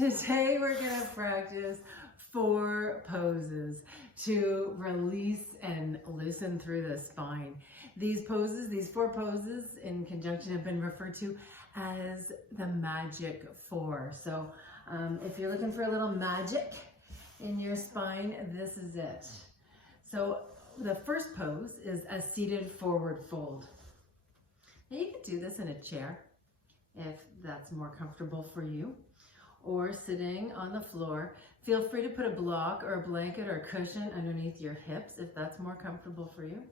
Today we're going to practice 4 poses to release and loosen through the spine. These poses, these 4 poses in conjunction have been referred to as the magic 4. So if you're looking for a little magic in your spine, this is it. So the first pose is a seated forward fold. Now you can do this in a chair if that's more comfortable for you, or sitting on the floor. Feel free to put a block or a blanket or a cushion underneath your hips if that's more comfortable for you.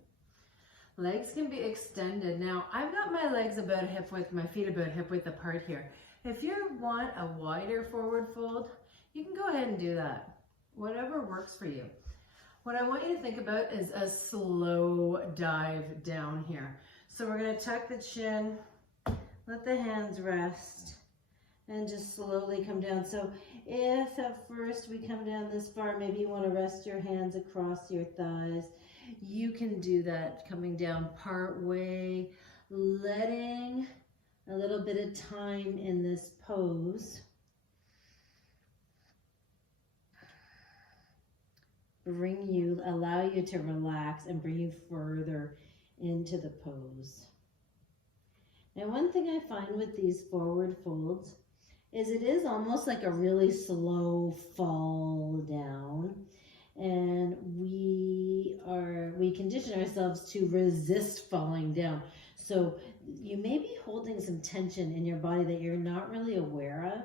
Legs can be extended. Now, I've got my legs about hip width, my feet about hip width apart here. If you want a wider forward fold, you can go ahead and do that. Whatever works for you. What I want you to think about is a slow dive down here. So we're going to tuck the chin, let the hands rest, and just slowly come down. So if at first we come down this far, maybe you want to rest your hands across your thighs, you can do that coming down part way, letting a little bit of time in this pose. Allow you to relax and bring you further into the pose. Now, one thing I find with these forward folds is it is almost like a really slow fall down, and we condition ourselves to resist falling down. So you may be holding some tension in your body that you're not really aware of.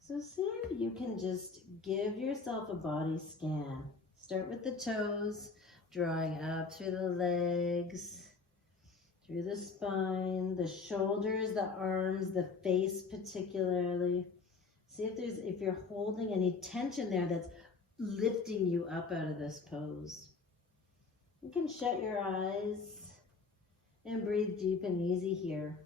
So see if you can just give yourself a body scan. Start with the toes, drawing up through the legs, through the spine, the shoulders, the arms, the face particularly. See if you're holding any tension there that's lifting you up out of this pose. You can shut your eyes and breathe deep and easy here.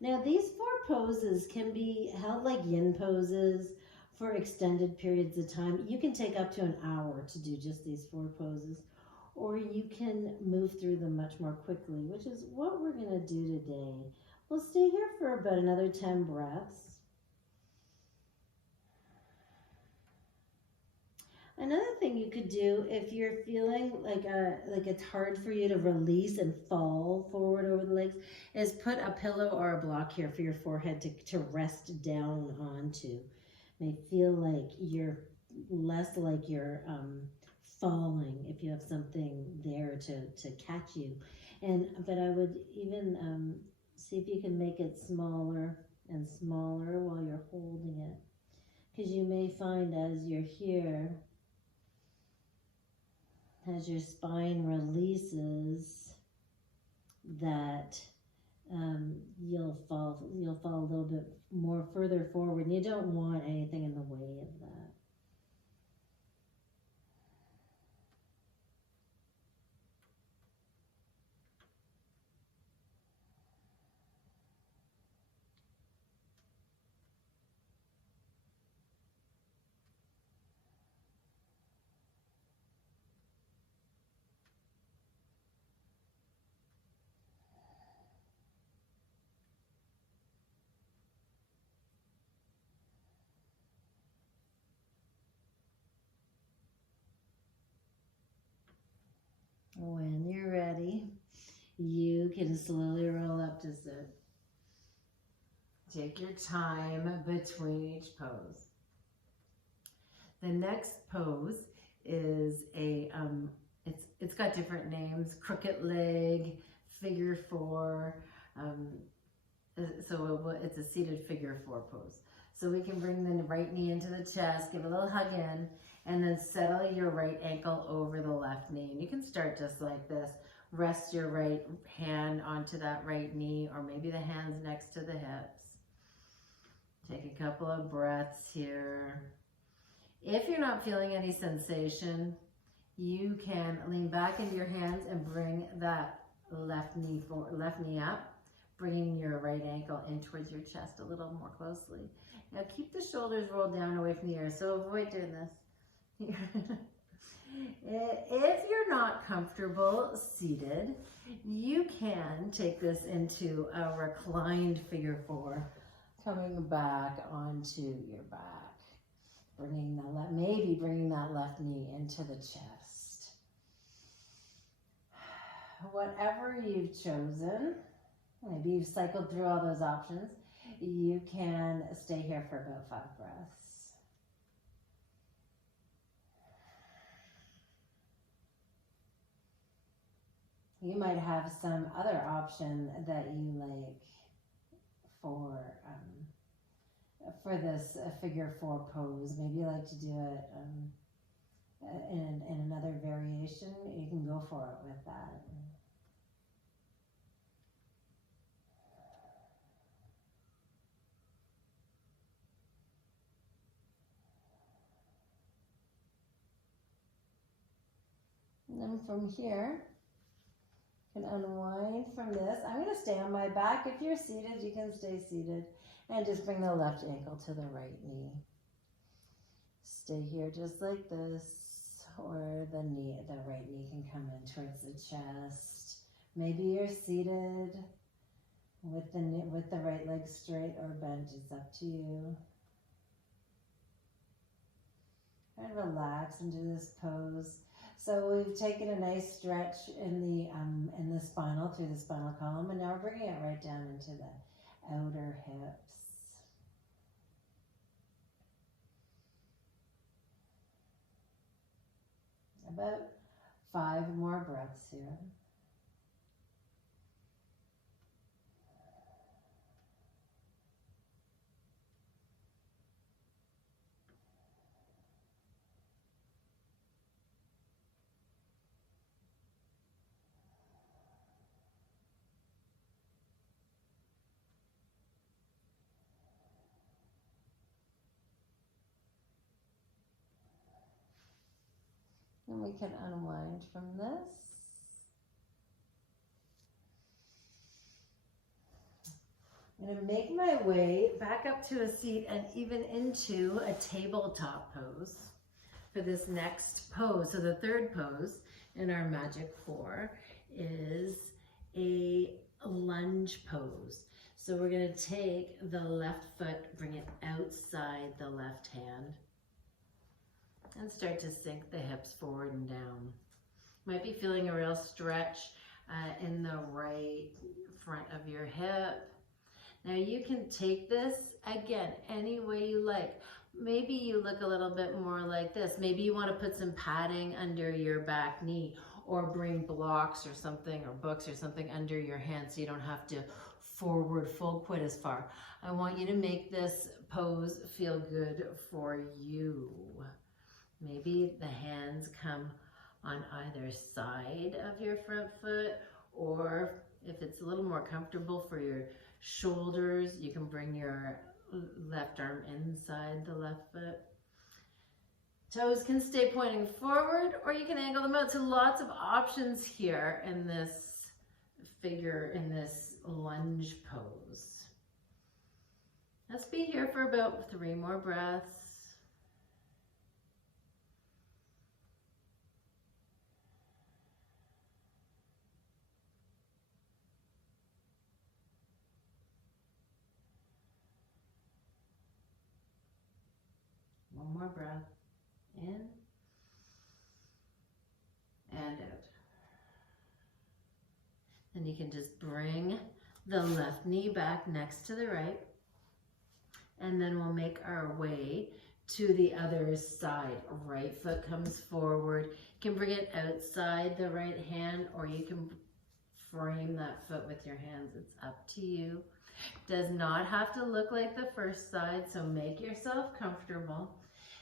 Now these 4 poses can be held like yin poses for extended periods of time. You can take up to an hour to do just these 4 poses, or you can move through them much more quickly, which is what we're going to do today. We'll stay here for about another 10 breaths. Another thing you could do if you're feeling like it's hard for you to release and fall forward over the legs is put a pillow or a block here for your forehead to rest down onto. It may feel like you're less like you're falling if you have something there to catch you. But I would even see if you can make it smaller and smaller while you're holding it, because you may find as you're here, as your spine releases, that you'll fall a little bit more further forward, and you don't want anything in the way of that. When you're ready, you can slowly roll up to sit. Take your time between each pose. The next pose is it's got different names: crooked leg, figure 4. So it's a seated figure 4 pose. So we can bring the right knee into the chest, give a little hug in, and then settle your right ankle over the left knee. And you can start just like this. Rest your right hand onto that right knee, or maybe the hands next to the hips. Take a couple of breaths here. If you're not feeling any sensation, you can lean back into your hands and bring that left knee up, bringing your right ankle in towards your chest a little more closely. Now keep the shoulders rolled down away from the ear, so avoid doing this. If you're not comfortable seated, you can take this into a reclined figure 4, coming back onto your back. maybe bringing that left knee into the chest. Whatever you've chosen, maybe you've cycled through all those options, you can stay here for about 5 breaths. You might have some other option that you like for this figure 4 pose. Maybe you like to do it in another variation. You can go for it with that. And then from here, you can unwind from this. I'm going to stay on my back. If you're seated, you can stay seated. And just bring the left ankle to the right knee. Stay here just like this, or the right knee can come in towards the chest. Maybe you're seated with the right leg straight or bent. It's up to you. And relax into this pose. So we've taken a nice stretch in the spinal, through the spinal column, and now we're bringing it right down into the outer hips. About 5 more breaths here. And we can unwind from this. I'm going to make my way back up to a seat and even into a tabletop pose for this next pose. So the third pose in our Magic 4 is a lunge pose. So we're going to take the left foot, bring it outside the left hand, and start to sink the hips forward and down. Might be feeling a real stretch in the right front of your hip. Now you can take this, again, any way you like. Maybe you look a little bit more like this. Maybe you want to put some padding under your back knee, or bring blocks or something, or books or something under your hand so you don't have to forward fold quite as far. I want you to make this pose feel good for you. Maybe the hands come on either side of your front foot, or if it's a little more comfortable for your shoulders, you can bring your left arm inside the left foot. Toes can stay pointing forward, or you can angle them out. So lots of options here in this figure, in this lunge pose. Let's be here for about 3 more breaths. One more breath, in and out. Then you can just bring the left knee back next to the right, and then we'll make our way to the other side. Right foot comes forward. You can bring it outside the right hand, or you can frame that foot with your hands. It's up to you. Does not have to look like the first side, so make yourself comfortable.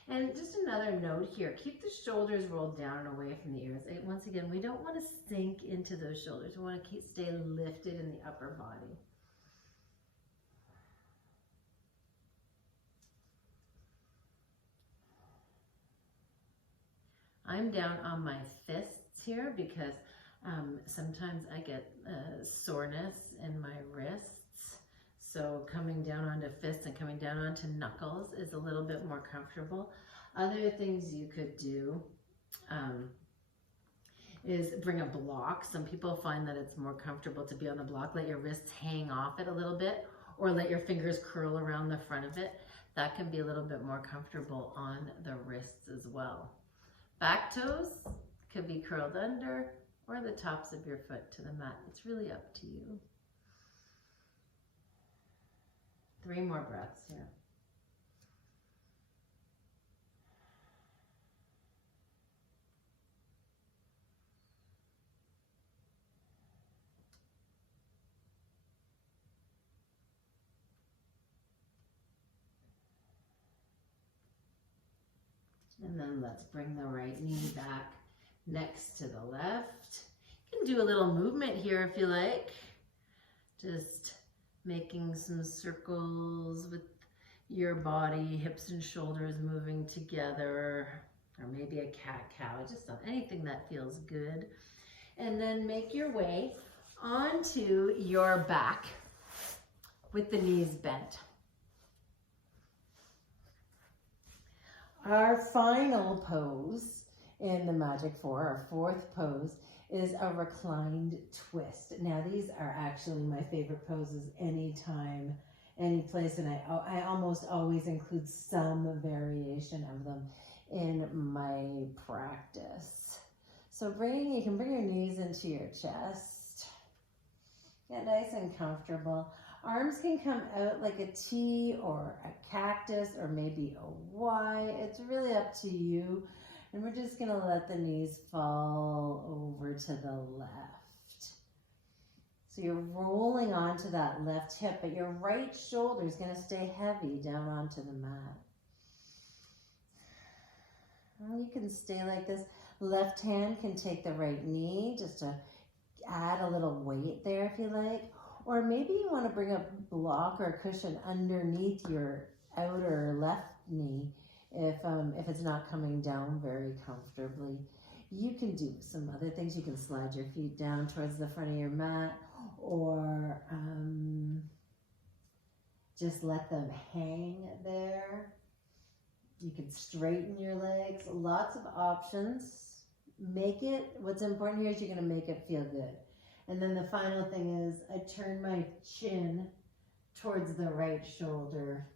And just another note here, keep the shoulders rolled down and away from the ears. Once again, we don't want to sink into those shoulders. We want to stay lifted in the upper body. I'm down on my fists here because sometimes I get soreness in my wrists. So coming down onto fists and coming down onto knuckles is a little bit more comfortable. Other things you could do is bring a block. Some people find that it's more comfortable to be on the block. Let your wrists hang off it a little bit, or let your fingers curl around the front of it. That can be a little bit more comfortable on the wrists as well. Back toes could be curled under or the tops of your foot to the mat. It's really up to you. 3 more breaths here. And then let's bring the right knee back next to the left. You can do a little movement here if you like. Just making some circles with your body, hips and shoulders moving together, or maybe a cat-cow, just anything that feels good. And then make your way onto your back with the knees bent. Our final pose in the Magic 4, our 4th pose, is a reclined twist. Now these are actually my favorite poses anytime, any place, and I almost always include some variation of them in my practice. So you can bring your knees into your chest, get nice and comfortable. Arms can come out like a T or a cactus or maybe a Y. It's really up to you. And we're just gonna let the knees fall over to the left. So you're rolling onto that left hip, but your right shoulder is gonna stay heavy down onto the mat. Well, you can stay like this. Left hand can take the right knee just to add a little weight there if you like. Or maybe you want to bring a block or a cushion underneath your outer left knee if it's not coming down very comfortably. You can do some other things. You can slide your feet down towards the front of your mat, or just let them hang there. You can straighten your legs. Lots of options. What's important here is you're going to make it feel good. And then the final thing is I turn my chin towards the right shoulder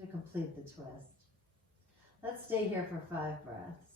to complete the twist. Let's stay here for 5 breaths.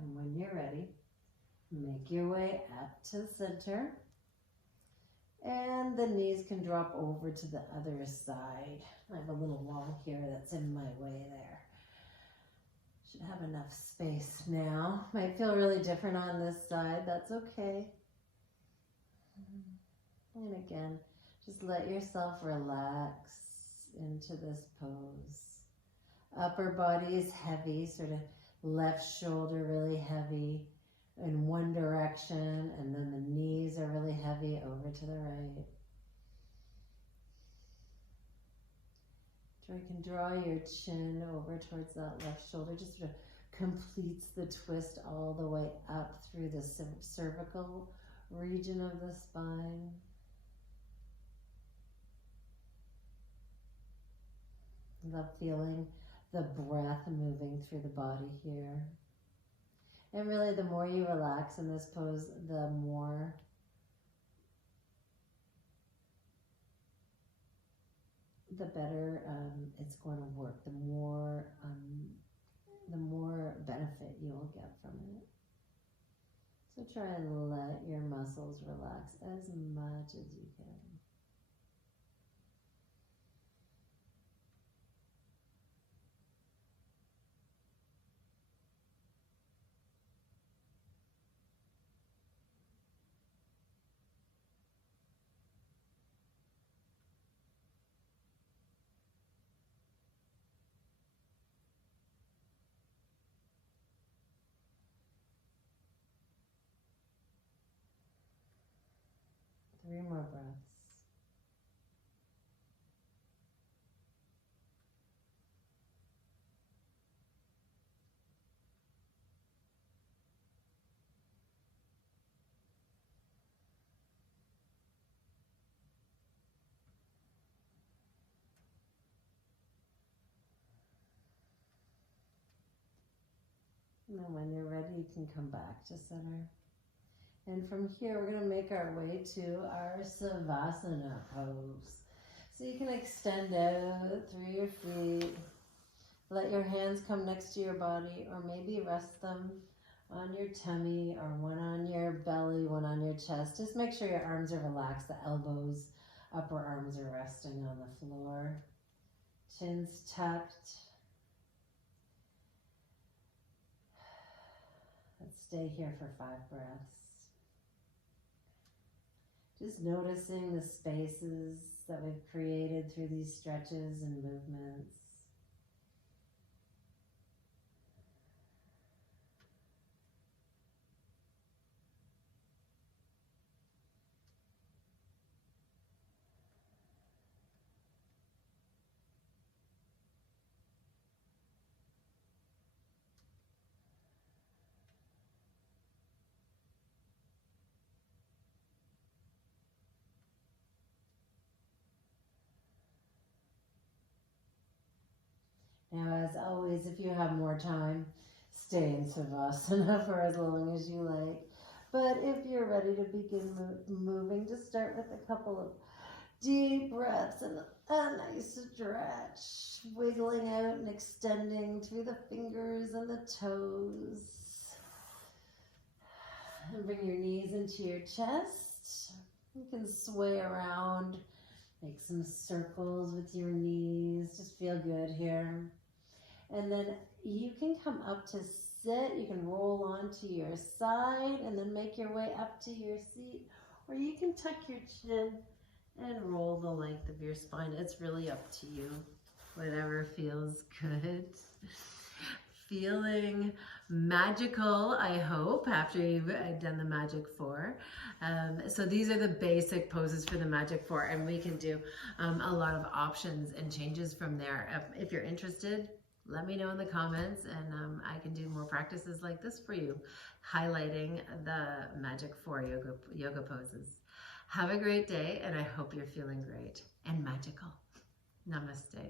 And when you're ready, make your way up to the center. And the knees can drop over to the other side. I have a little wall here that's in my way there. Should have enough space now. Might feel really different on this side. That's okay. And again, just let yourself relax into this pose. Upper body is heavy, sort of left shoulder really heavy in one direction, and then the knees are really heavy over to the right. So you can draw your chin over towards that left shoulder, just sort of completes the twist all the way up through the cervical region of the spine. Love feeling the breath moving through the body here. And really, the more you relax in this pose, the more the better it's going to work. The more benefit you'll get from it. So try and let your muscles relax as much as you can. Three more breaths. And then when you're ready, you can come back to center. And from here, we're going to make our way to our Savasana pose. So you can extend out through your feet. Let your hands come next to your body, or maybe rest them on your tummy, or one on your belly, one on your chest. Just make sure your arms are relaxed, the elbows, upper arms are resting on the floor. Chin's tucked. Let's stay here for 5 breaths. Just noticing the spaces that we've created through these stretches and movements. Now, as always, if you have more time, stay in Savasana for as long as you like. But if you're ready to begin moving, just start with a couple of deep breaths and a nice stretch, wiggling out and extending through the fingers and the toes. And bring your knees into your chest. You can sway around, make some circles with your knees. Just feel good here. And then you can come up to sit. You can roll onto your side and then make your way up to your seat. Or you can tuck your chin and roll the length of your spine. It's really up to you, whatever feels good. Feeling magical, I hope, after you've done the Magic 4. So these are the basic poses for the Magic 4, and we can do a lot of options and changes from there. If you're interested, let me know in the comments, and I can do more practices like this for you, highlighting the Magic 4 yoga poses. Have a great day, and I hope you're feeling great and magical. Namaste.